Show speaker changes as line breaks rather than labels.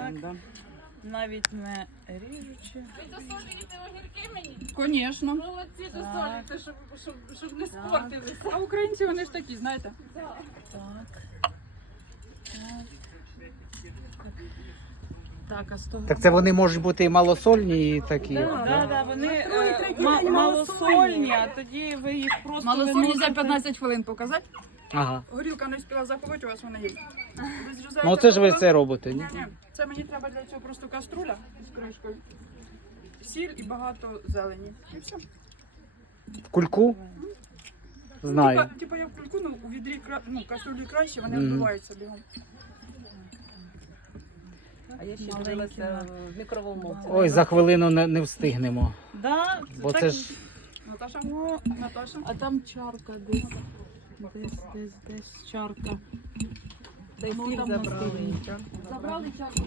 Так.
да.
Навіть не ріжучи.
Ви досолюєте огірки мені?
Конечно.
Молодці, досолюєте, щоб не спортилися.
А українці вони ж такі, знаєте.
Так. Так, а з того.
Так це вони можуть бути і малосольні, і такі.
Да, вони
Малосольні.
малосольні, а тоді ви їх просто
Малосольні за
виносите.
15 хвилин показати.
Ага.
Горілка не встигла заховати, у вас вона є. Ви зрізаєте
Ну це ж ви
тобто-
це робите, ні?
Ні, це мені треба для цього просто каструля з кришкою. Сіль і багато зелені. І все.
В кульку? Знаю.
Типа я в кульку, ну у відрі каструлі краще, вони
Мгм.
вбиваються бігом.
А я ще дивилася в мікроволновці.
Ой, за хвилину не встигнемо.
Да,
Бо
так,
це ж
Наташа,
ну,
Наташа.
а там чарка десь. Десь чарка.
Та й
Ну,
сіль
там на
забрали.
столі.
Забрали чашку.